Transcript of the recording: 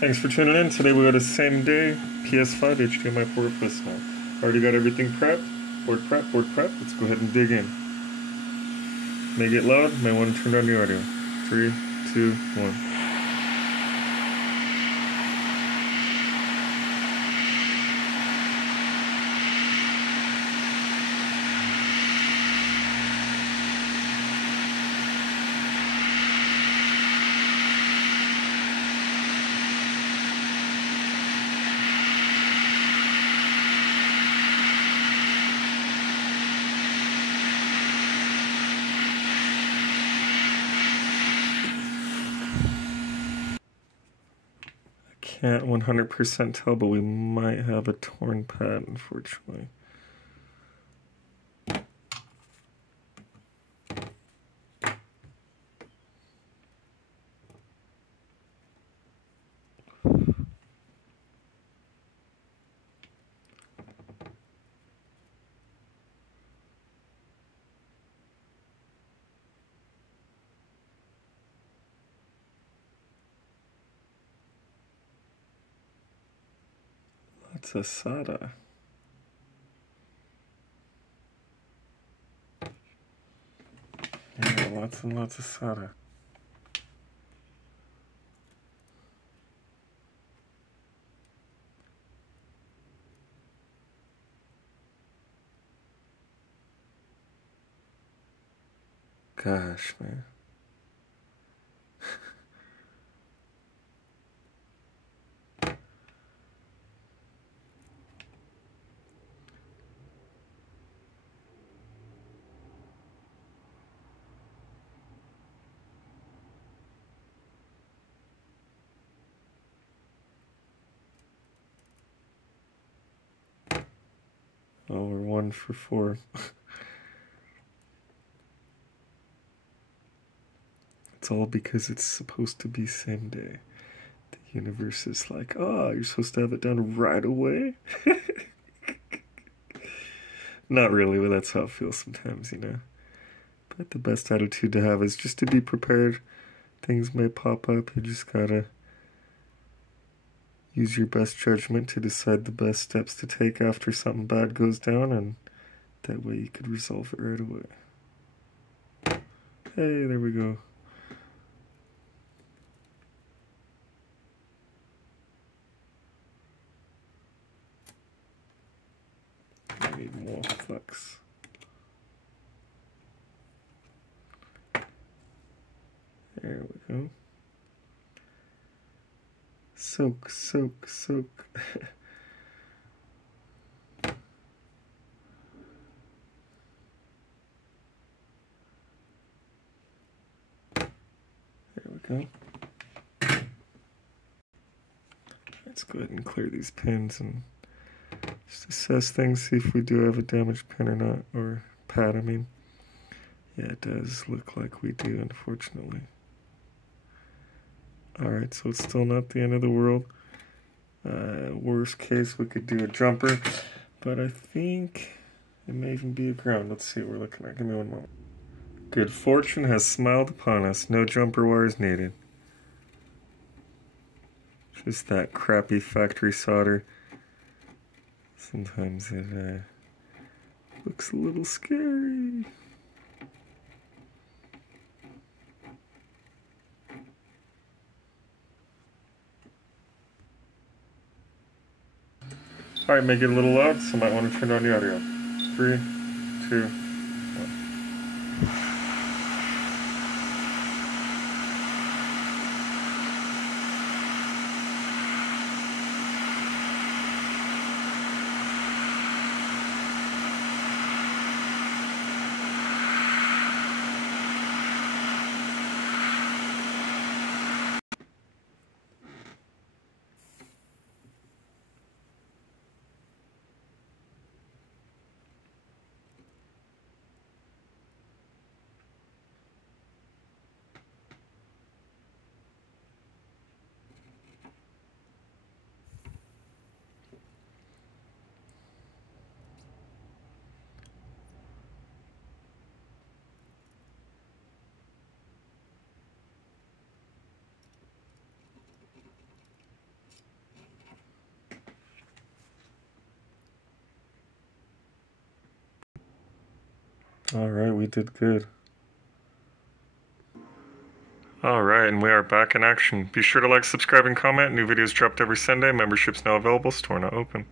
Thanks for tuning in. Today we got a same day PS5 HDMI port replacement. Already got everything prepped. Board prep. Let's go ahead and dig in. May get loud, may want to turn down the audio. 3, 2, 1. Can't 100% tell, but we might have a torn pad, unfortunately. Lots of SATA. Yeah, lots and lots of SATA. Gosh, man. Oh, we're 1 for 4. It's all because it's supposed to be same day. The universe is like, oh, you're supposed to have it done right away? Not really, but that's how it feels sometimes, you know. But the best attitude to have is just to be prepared. Things may pop up. You just gotta use your best judgment to decide the best steps to take after something bad goes down, and that way you could resolve it right away. Hey, there we go. I need more flux. There we go. Soak. There we go. Let's go ahead and clear these pins and just assess things, see if we do have a damaged pin or not, or pad, I mean. Yeah, it does look like we do, unfortunately. Alright, so it's still not the end of the world. Worst case, we could do a jumper, but I think it may even be a ground. Let's see what we're looking at. Give me 1 moment. Good fortune has smiled upon us. No jumper wires needed. Just that crappy factory solder. Sometimes it looks a little scary. Alright, make it a little loud, so I might want to turn on the audio. 3, 2, 1. Alright, we did good. Alright, and we are back in action. Be sure to like, subscribe, and comment. New videos dropped every Sunday. Membership's now available. Store now open.